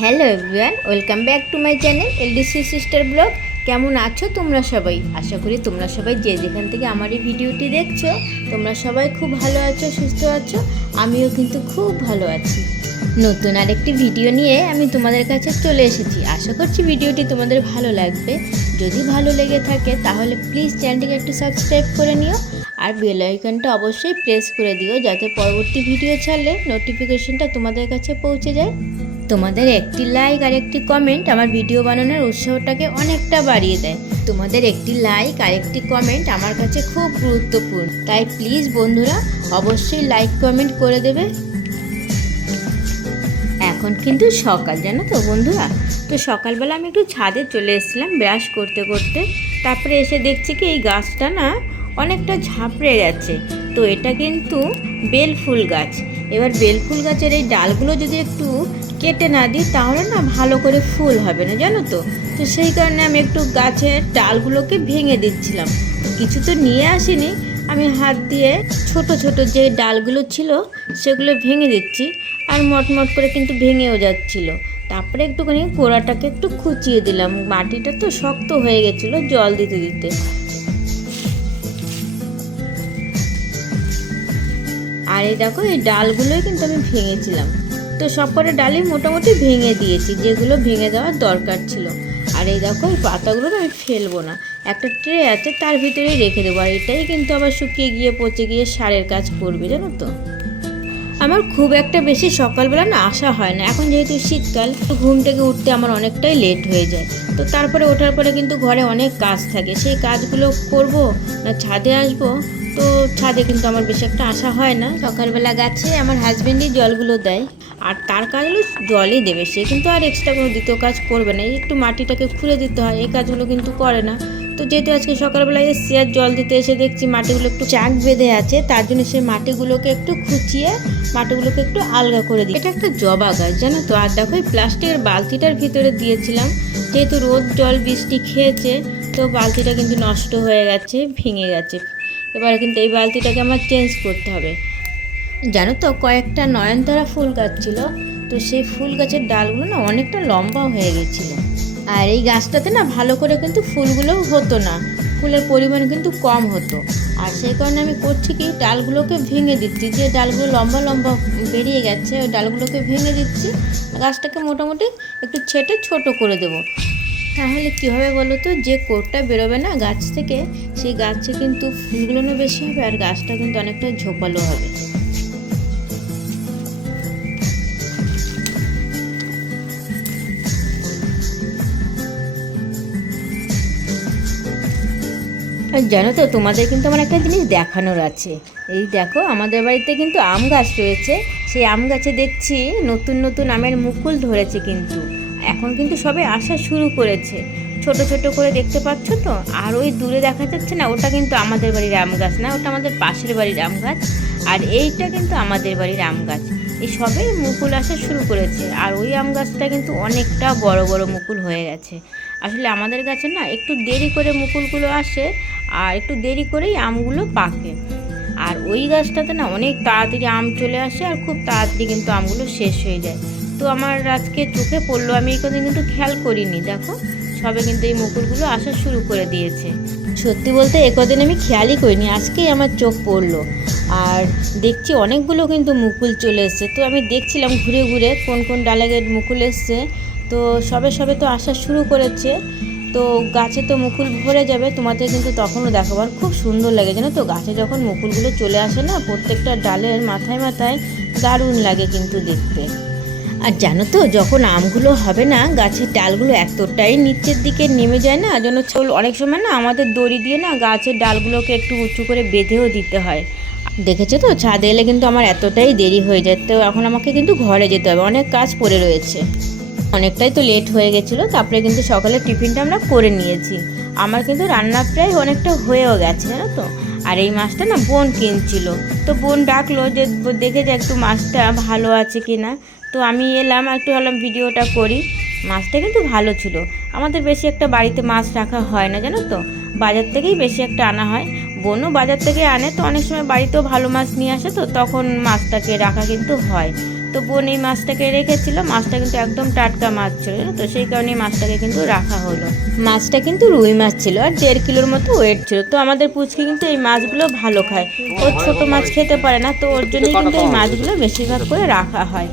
Hello everyone, welcome back to my channel LDC sister blog. কেমন আছো তোমরা সবাই? আশা করি তোমরা সবাই যে যেখান থেকে আমার এই ভিডিওটি দেখছো তোমরা সবাই খুব ভালো আছো, সুস্থ আছো। আমিও কিন্তু খুব ভালো আছি। নতুন আরেকটি ভিডিও নিয়ে আমি তোমাদের কাছে চলে এসেছি। আশা করছি ভিডিওটি তোমাদের ভালো লাগবে। যদি ভালো লেগে থাকে তাহলে প্লিজ চ্যানেলটিকে একটু সাবস্ক্রাইব করে নিও আর বেল আইকনটা অবশ্যই প্রেস করে দিও, যাতে পরবর্তী ভিডিও ছাড়লে নোটিফিকেশনটা তোমাদের কাছে পৌঁছে যায়। তোমাদের একটি লাইক আর একটি কমেন্ট আমার ভিডিও বানানোর উৎসাহটাকে অনেকটা বাড়িয়ে দেয়। তোমাদের একটি লাইক আর একটি কমেন্ট আমার কাছে খুব গুরুত্বপূর্ণ, তাই প্লিজ বন্ধুরা অবশ্যই লাইক কমেন্ট করে দেবে। এখন কিন্তু সকাল, জানো তো বন্ধুরা। তো সকালবেলা আমি একটু ছাদে চলে এসেছিলাম ব্রাশ করতে করতে। তারপরে এসে দেখছি কি এই গাছটা না অনেকটা ঝাপড়ে যাচ্ছে। তো এটা কিন্তু বেলফুল গাছ। এবার বেলফুল গাছের এই ডালগুলো যদি একটু কেটে না দিই তাহলে না ভালো করে ফুল হবে না, জানো তো। তো সেই কারণে আমি একটু গাছের ডালগুলোকে ভেঙে দিচ্ছিলাম। কিছু তো নিয়ে আসিনি, আমি হাত দিয়ে ছোট ছোট যে ডালগুলো ছিল সেগুলো ভেঙে দিচ্ছি। আর মটমট করে কিন্তু ভেঙেও যাচ্ছিল। তারপরে একটুখানি গোড়াটাকে একটু খুঁচিয়ে দিলাম, মাটিটা তো শক্ত হয়ে গেছিলো জল দিতে দিতে। আর এই দেখো এই ডালগুলোই কিন্তু আমি ভেঙেছিলাম। তো সবকটা ডালই মোটামুটি ভেঙে দিয়েছি, যেগুলো ভেঙে দেওয়ার দরকার ছিল। আর এই দেখো এই পাতাগুলো আমি ফেলবো না, একটা ট্রে আছে তার ভিতরেই রেখে দেবো। আর এটাই কিন্তু আবার শুকিয়ে গিয়ে পচে গিয়ে সারের কাজ করবে, জানো তো। আমার খুব একটা বেশি সকালবেলা না আসা হয় না, এখন যেহেতু শীতকাল ঘুম থেকে উঠতে আমার অনেকটাই লেট হয়ে যায়। তো তারপরে ওঠার পরে কিন্তু ঘরে অনেক কাজ থাকে, সেই কাজগুলো করব না ছাদে আসবো। তো ছাদে কিন্তু আমার বেশি একটা আসা হয় না। সকালবেলা গাছে আমার হাজব্যান্ডই জলগুলো দেয়, আর তার কাজ হলো জলই দেবে, সে কিন্তু আর এক্সট্রা কোনো দ্বিতীয় কাজ করবে না। এই একটু মাটিটাকে খুঁড়ে দিতে হয়, এই কাজগুলো কিন্তু করে না। তো যেহেতু আজকে সকালবেলা এসেছি আর জল দিতে এসে দেখছি মাটিগুলো একটু চাক বেঁধে আছে, তার জন্য সেই মাটিগুলোকে একটু খুঁচিয়ে মাটিগুলোকে একটু আলগা করে দিই। এটা একটা জবা গাছ, জানো তো। আর দেখো এই প্লাস্টিকের বালতিটার ভিতরে দিয়েছিলাম, যেহেতু রোদ জল বৃষ্টি খেয়েছে তো বালতিটা কিন্তু নষ্ট হয়ে গেছে, ভেঙে গেছে। এবার কিন্তু এই বালতিটাকে আমার চেঞ্জ করতে হবে। জানো তো কয়েকটা নয়নতারা ফুল গাছ ছিল, তো সেই ফুল গাছের ডালগুলো না অনেকটা লম্বা হয়ে গেছিলো। আর এই গাছটাতে না ভালো করে কিন্তু ফুলগুলোও হতো না, ফুলের পরিমাণ কিন্তু কম হতো। আর সেই কারণে আমি করছি কি ডালগুলোকে ভেঙে দিচ্ছি, যে ডালগুলো লম্বা লম্বা বেরিয়ে গেছে ওই ডালগুলোকে ভেঙে দিচ্ছি। গাছটাকে মোটামুটি একটু ছেটে ছোট করে দেবো। তাহলে কী হবে বলো তো, যে কোটটা বেরোবে না গাছ থেকে, সেই গাছে কিন্তু ফুলগুলো বেশি হবে আর গাছটা কিন্তু অনেকটা ঝোপালো হবে। আর জানো তো তোমাদের কিন্তু আমার একটা জিনিস দেখানোর আছে। এই দেখো আমাদের বাড়িতে কিন্তু আম গাছ রয়েছে, সেই আম গাছে দেখছি নতুন নতুন আমের মুকুল ধরেছে, কিন্তু এখন কিন্তু সবে আসা শুরু করেছে। ছোট ছোট করে দেখতে পাচ্ছ তো। আর ওই দূরে দেখা যাচ্ছে না, ওটা কিন্তু আমাদের বাড়ির আম গাছ না, ওটা আমাদের পাশের বাড়ির আম গাছ। আর এইটা কিন্তু আমাদের বাড়ির আম গাছ। এই সবে মুকুল আসা শুরু করেছে, আর ওই আম গাছটা কিন্তু অনেকটা বড় বড় মুকুল হয়ে গেছে। আসলে আমাদের গাছে না একটু দেরি করে মুকুলগুলো আসে, আর একটু দেরি করেই আমগুলো পাকে। আর ওই গাছটাতে না অনেক তাড়াতাড়ি আম চলে আসে, আর খুব তাড়াতাড়ি কিন্তু আমগুলো শেষ হয়ে যায়। তো আমার আজকে চোখে পড়লো, আমি এই কদিন কিন্তু খেয়াল করিনি। দেখো সবে কিন্তু এই মুকুলগুলো আসা শুরু করে দিয়েছে। সত্যি বলতে এ কদিন আমি খেয়ালই করিনি, আজকেই আমার চোখ পড়লো। আর দেখছি অনেকগুলো কিন্তু মুকুল চলে এসছে। তো আমি দেখছিলাম ঘুরে ঘুরে কোন কোন ডালে মুকুল এসছে। তো সবে সবে তো আসা শুরু করেছে, তো গাছে তো মুকুল ভরে যাবে, তোমাদের কিন্তু তখনও দেখাবো। আর খুব সুন্দর লাগে, জানো তো গাছে যখন মুকুলগুলো চলে আসে না প্রত্যেকটা ডালের মাথায় মাথায়, দারুণ লাগে কিন্তু দেখতে। আর জানো তো যখন আমগুলো হবে না গাছের ডালগুলো এতটাই নিচের দিকে নেমে যায় না, যেন অনেক সময় না আমাদের দড়ি দিয়ে না গাছের ডালগুলোকে একটু উঁচু করে বেঁধেও দিতে হয়। দেখেছো তো ছাদে এলে কিন্তু আমার এতটাই দেরি হয়ে যায়। তো এখন আমাকে কিন্তু ঘরে যেতে হবে, অনেক কাজ পড়ে রয়েছে। অনেকটাই তো লেট হয়ে গেছিলো, তারপরে কিন্তু সকালে টিফিনটা আমরা করে নিয়েছি। আমার কিন্তু রান্না প্রায় অনেকটা হয়েও গেছে, জানো তো। আর এই মাছটা না বোন কিনছিল, তো বোন ডাকলো যে দেখে যে একটু মাছটা ভালো আছে কি না। তো আমি এলাম, একটু হলাম ভিডিওটা করি। মাছটা কিন্তু ভালো ছিল। আমাদের বেশি একটা বাড়িতে মাছ রাখা হয় না, জানো তো, বাজার থেকেই বেশি একটা আনা হয়। বোনও বাজার থেকে আনে, তো অনেক সময় বাড়িতেও ভালো মাছ নিয়ে আসে, তো তখন মাছটাকে রাখা কিন্তু হয়। তো বোন এই মাছটাকে রেখেছিল, মাছটা কিন্তু একদম টাটকা মাছ ছিল, তো সেই কারণে মাছটাকে কিন্তু রাখা হলো। মাছটা কিন্তু রুই মাছ ছিল আর 1.5 কিলোর মতো ওয়েট ছিল। তো আমাদের পুচকি কিন্তু এই মাছগুলো ভালো খায়, ও ছোট মাছ খেতে পারে না, তো ওর জন্যই কিন্তু এই মাছগুলো বেশিরভাগ করে রাখা হয়।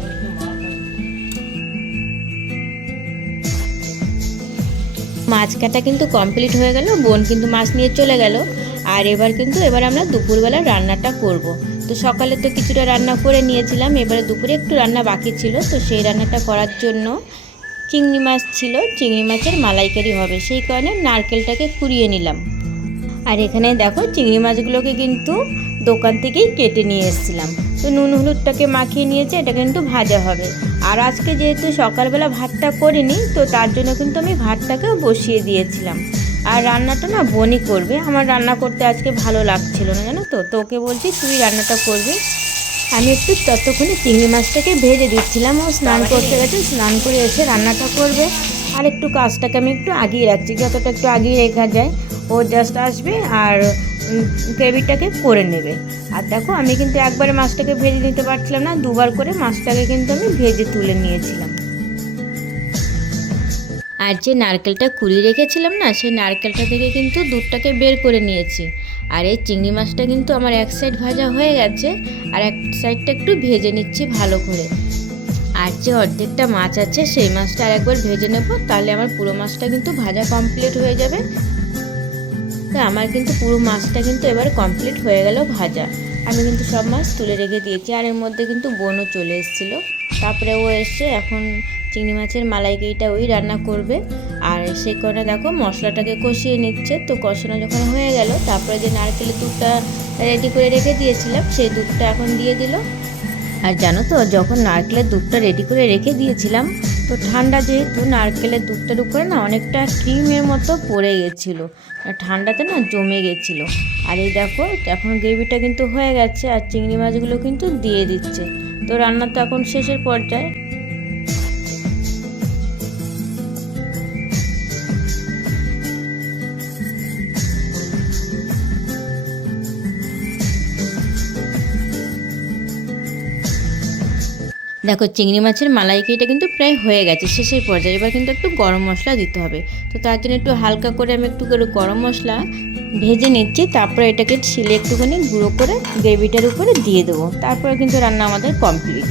মাছ কাটা কিন্তু কমপ্লিট হয়ে গেল, বোন কিন্তু মাছ নিয়ে চলে গেল। আর এবার আমরা দুপুরবেলা রান্নাটা করব। তো সকালে তো কিছুটা রান্না করে নিয়েছিলাম, এবারে দুপুরে একটু রান্না বাকি ছিল, তো সেই রান্নাটা করার জন্য চিংড়ি মাছ ছিল, চিংড়ি মাছের মালাইকারি হবে, সেই কারণে নারকেলটাকে কুড়িয়ে নিলাম। আর এখানে দেখো চিংড়ি মাছগুলোকে কিন্তু দোকান থেকেই কেটে নিয়ে এসেছিলাম। তো নুন হলুদটাকে মাখিয়ে নিয়েছে, এটা কিন্তু ভাজা হবে। আর আজকে যেহেতু সকালবেলা ভাতটা করিনি, তো তার জন্য কিন্তু আমি ভাতটাকেও বসিয়ে দিয়েছিলাম। আর রান্নাটা না বোনই করবে, আমার রান্না করতে আজকে ভালো লাগছিল না, জানো তো, তোকে বলছি তুই রান্নাটা করবি। আমি একটু ততক্ষণে চিংড়ি মাছটাকে ভেজে দিচ্ছিলাম, ও স্নান করতে গেছে, স্নান করে এসে রান্নাটা করবে। আর একটু কাজটাকে আমি একটু আগিয়ে রাখছি, যতটা একটু আগিয়ে রেখা যায়। ও জাস্ট আসবে আর গ্রেভিটাকে করে নেবে। আর দেখো আমি কিন্তু একবারে মাছটাকে ভেজে নিতে পারছিলাম না, দুবার করে মাছটাকে কিন্তু আমি ভেজে তুলে নিয়েছিলাম। আর যে নারকেলটা কুড়িয়ে রেখেছিলাম না, সেই নারকেলটা থেকে কিন্তু দুধটাকে বের করে নিয়েছি। আর এই চিংড়ি মাছটা কিন্তু আমার এক সাইড ভাজা হয়ে গেছে, আর এক সাইডটা একটু ভেজে নিচ্ছি ভালো করে। আর যে অর্ধেকটা মাছ আছে সেই মাছটা আর একবার ভেজে নেব, তাহলে আমার পুরো মাছটা কিন্তু ভাজা কমপ্লিট হয়ে যাবে। তো আমার কিন্তু পুরো মাছটা কিন্তু এবার কমপ্লিট হয়ে গেল ভাজা। আমি কিন্তু সব মাছ তুলে রেখে দিয়েছি। আর এর মধ্যে কিন্তু বোনও চলে এসেছিলো, তারপরে ও এসে এখন চিংড়ি মাছের মালাইকারিটা ওই রান্না করবে। আর সেই কারণে দেখো মশলাটাকে কষিয়ে নিচ্ছে। তো কষানো যখন হয়ে গেল, তারপরে যে নারকেলের দুধটা রেডি করে রেখে দিয়েছিলাম সেই দুধটা এখন দিয়ে দিল। আর জানো তো, যখন নারকেলের দুধটা রেডি করে রেখে দিয়েছিলাম, তো ঠান্ডা যেহেতু নারকেলের দুধটার উপরে না অনেকটা ক্রিমের মতো পড়ে গেছিলো, ঠান্ডাতে না জমে গেছিলো। আর এই দেখো এখন গ্রেভিটা কিন্তু হয়ে গেছে, আর চিংড়ি মাছগুলো কিন্তু দিয়ে দিচ্ছে। তো রান্না তো এখন শেষের পর্যায়ে। দেখো চিংড়ি মাছের মালাইকারিটা কিন্তু প্রায় হয়ে গেছে, শেষের পর্যায়ে। এবার কিন্তু একটু গরম মশলা দিতে হবে, তো তার জন্য একটু হালকা করে আমি একটু করে গরম মশলা ভেজে নিচ্ছি। তারপরে এটাকে ছিলে একটুখানি গুঁড়ো করে গ্রেভিটার উপরে দিয়ে দেবো, তারপরে কিন্তু রান্না আমাদের কমপ্লিট।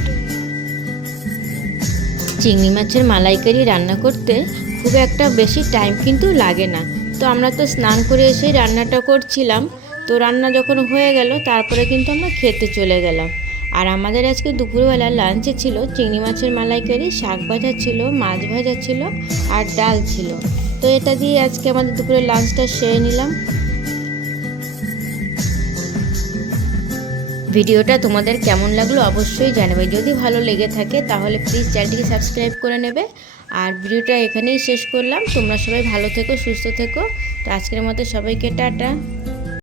চিংড়ি মাছের মালাইকারি রান্না করতে খুব একটা বেশি টাইম কিন্তু লাগে না। তো আমরা তো স্নান করে এসেই রান্নাটা করছিলাম, তো রান্না যখন হয়ে গেল তারপরে কিন্তু আমরা খেতে চলে গেলাম। আর আমাদের আজকে দুপুরবেলা লাঞ্চে ছিল চিংড়ি মাছের মালাইকারি, শাক ভাজা ছিল, মাছ ভাজা ছিল আর ডাল ছিল। তো এটা দিয়ে আজকে আমাদের দুপুরের লাঞ্চটা সেরে নিলাম। ভিডিওটা তোমাদের কেমন লাগলো অবশ্যই জানাবে, যদি ভালো লেগে থাকে তাহলে প্লিজ চ্যানেলটিকে সাবস্ক্রাইব করে নেবে। আর ভিডিওটা এখানেই শেষ করলাম, তোমরা সবাই ভালো থেকো, সুস্থ থেকো। তো আজকের মতো সবাইকে টাটা।